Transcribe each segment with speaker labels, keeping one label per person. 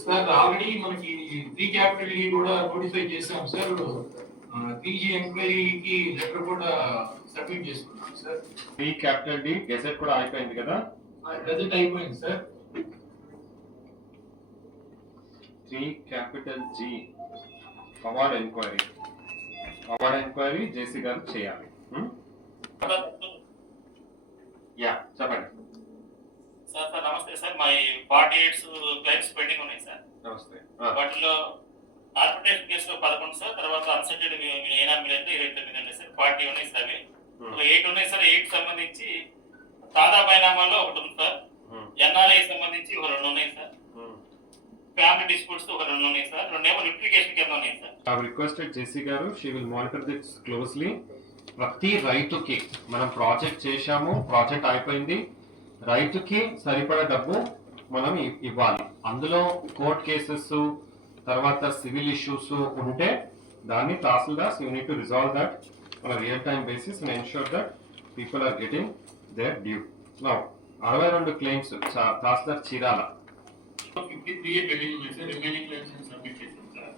Speaker 1: Sir already మనకి three capital కూడా notify చేసాం సార్. టీజీ ఎంక్వైరీకి లెటర్ కూడా సబ్మిట్ చేసుకున్నాం సార్.
Speaker 2: ఈ క్యాపిటల్ డి గెసెట్ కూడా అయిపోయింది కదా?
Speaker 1: ప్రజెంట్ అయిపోయింది sir.
Speaker 2: Three capital G award enquiry award enquiry JC గారు చేయాలి. Hmm? యా చెప్పండి.
Speaker 3: సార్ సార్ నమస్తే sir. My forty eights claims pending ఉన్నాయి సార్.
Speaker 2: నమస్తే.
Speaker 3: వాటిలో ఆర్బిట్రేషన్ కేసులో పదకొండు సార్ తర్వాత అన్సెటెడ్ ఏనామీలు అయితే ఇరవై తొమ్మిది ఉన్నాయి సార్ ఫార్టీ ఉన్నాయి సార్ అవి. ఎయిట్ ఉన్నాయి సార్. ఎయిట్ సంబంధించి తాదా బైనామాల్లో ఒకటి ఉంది సార్. ఎన్ఆర్ఐ సంబంధించి ఒక రెండు ఉన్నాయి సార్. ఫ్యామిలీ డిస్ప్యూట్స్ ఒక రెండు ఉన్నాయి సార్. రెండేమో లిటిగేషన్ కింద ఉన్నాయి సార్.
Speaker 2: I've requested జేసీ గారు she will monitor this closely ప్రతి రైతుకి మనం ప్రాజెక్ట్ చేశాము ప్రాజెక్ట్ అయిపోయింది. రైతుకి సరిపడా డబ్బు మనం ఇవ్వాలి. అందులో కోర్ట్ కేసెస్ తర్వాత సివిల్ ఇష్యూస్ ఉంటే దాన్ని tahsildars you need to resolve that మన real time basis basis and ensure that people are getting their అరవై రెండు claims tahsildar Chirala.
Speaker 1: Fifty three remaining submit చేసాం సార్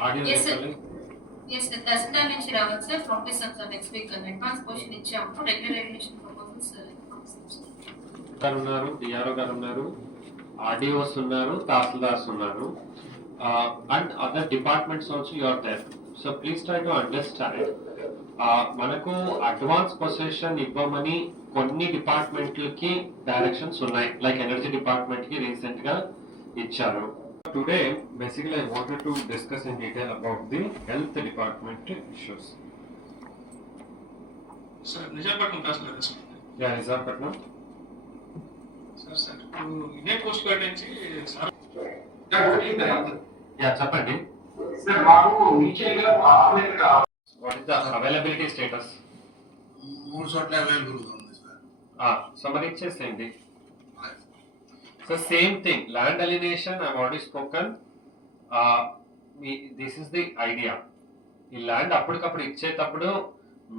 Speaker 2: ఆడియో
Speaker 4: ఎస్ తహసీల్దార్ నుంచి రావాలి సార్ పంపిస్తాం sir next week advance possession ఇచ్చాము education proposals
Speaker 2: గారు ఉన్నారు డిఆర్ఓ గారు ఉన్నారు ఆర్డిఓస్ ఉన్నారు తహసీల్దార్స్ ఉన్నారు. And other departments also you're there so please try to understand మనకు అడ్వాన్స్ పొసెషన్ ఇవ్వమని కొన్ని డిపార్ట్మెంట్లకి డైరెక్షన్స్ ఉన్నాయి. లైక్ ఎనర్జీ డిపార్ట్మెంట్కి రీసెంట్గా ఇచ్చారు. Today basically I wanted to discuss in detail about the health department issues
Speaker 5: sir Nizampatnam tahsildar తీసుకుంటే
Speaker 2: yeah Nizampatnam
Speaker 5: sir sir ఇప్పుడు ఇండియన్ కోస్ట్ గార్డ్ నుంచి సార్
Speaker 2: యా చెప్పండి.
Speaker 1: సార్ మాకు గా online
Speaker 2: what is the availability status
Speaker 6: మూడు చోట్ల available ఉంది sir
Speaker 2: so so same thing land alienation I already spoken this is the idea ఈ ల్యాండ్ అప్పటికప్పుడు ఇచ్చేటప్పుడు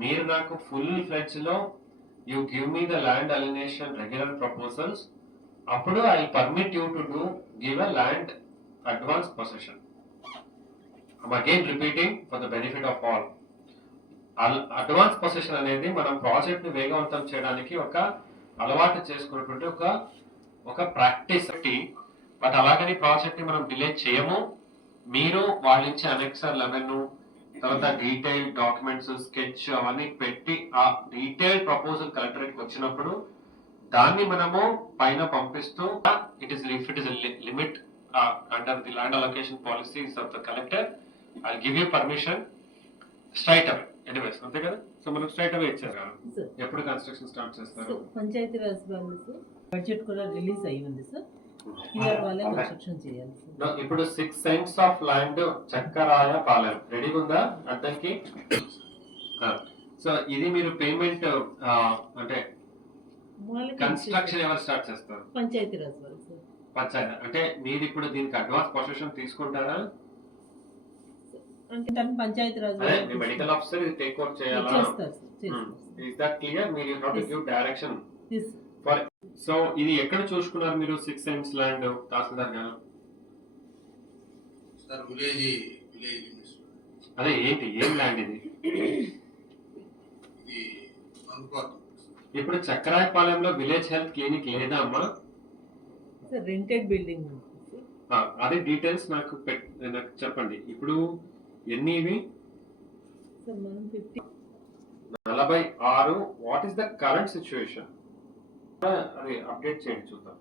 Speaker 2: మీరు నాకు full ఫ్లెడ్జ్లో you give me the land alienation regular proposals అప్పుడు I permit you to do give a land advance possession again repeating for the benefit of all advance possession అనేది మనం ప్రాజెక్ట్ని వేగవంతం చేయడానికి ఒక అలవాటు చేసుకున్నటువంటి ఒక ఒక ప్రాక్టీస్ బట్ అలాగని ప్రాజెక్ట్ని మనం డిలే చేయము. మీరు వాళ్ళ ఇచ్చే అనెక్సర్ లెవెన్ తర్వాత డీటెయిల్ డాక్యుమెంట్స్ స్కెచ్ అవన్నీ పెట్టి ఆ డీటెయిల్ ప్రపోజల్ కలెక్టరేట్ వచ్చినప్పుడు దాన్ని మనము పైన పంపిస్తూ it is if it is limit under the land allocation policies of the collector I give you permission straight up anyways అంతే కదా? సో మనం స్ట్రైట్ అవే ఇచ్చారు ఎప్పుడు కన్స్ట్రక్షన్ స్టార్ట్ చేస్తారు?
Speaker 7: పంచాయతీ రాజ్ బడ్జెట్ కూడా రిలీజ్ అయ్యి ఉంది సార్
Speaker 2: ఇప్పుడు six cents of land Chakkarayapalem రెడీగా ఉందా? అడ్డంకి సో ఇది మీరు పేమెంట్ అంటే కన్స్ట్రక్షన్ ఎవరు స్టార్ట్ చేస్తారు?
Speaker 7: పంచాయతీ రాజ్
Speaker 2: పంచాయతీ. అంటే మీరు ఇప్పుడు దీనికి అడ్వాన్స్ పొజిషన్ తీసుకుంటారా?
Speaker 7: పంచాయతీ రాజ్
Speaker 2: మెడికల్ ఆఫీసర్ ఇది టేక్ ఓవర్ చేయాలా.
Speaker 7: చేస్తారు సార్ చేస్తారు
Speaker 2: ఇస్ దట్ క్లియర్ మీరు you. Give direction
Speaker 7: sir.
Speaker 2: So ఇది ఎక్కడ చూసుకున్నారు మీరు? సిక్స్ సెంట్స్ ల్యాండ్ తహసీల్దార్ గారు?
Speaker 6: సార్ విలేజ్ విలేజ్ లిమిట్స్
Speaker 2: అదే ఏంటి? ఏం ల్యాండ్ ఇది? ఇప్పుడు చక్రాయపాలెంలో విలేజ్ హెల్త్ క్లినిక్ లేదా అమ్మా?
Speaker 7: రెంటెడ్ బిల్డింగ్
Speaker 2: అదే డీటెయిల్స్ నాకు నాకు చెప్పండి. ఇప్పుడు ఎన్ని ఇవి నలభై ఆరు. What is the current situation అది అప్డేట్ చేయండి చూద్దాం.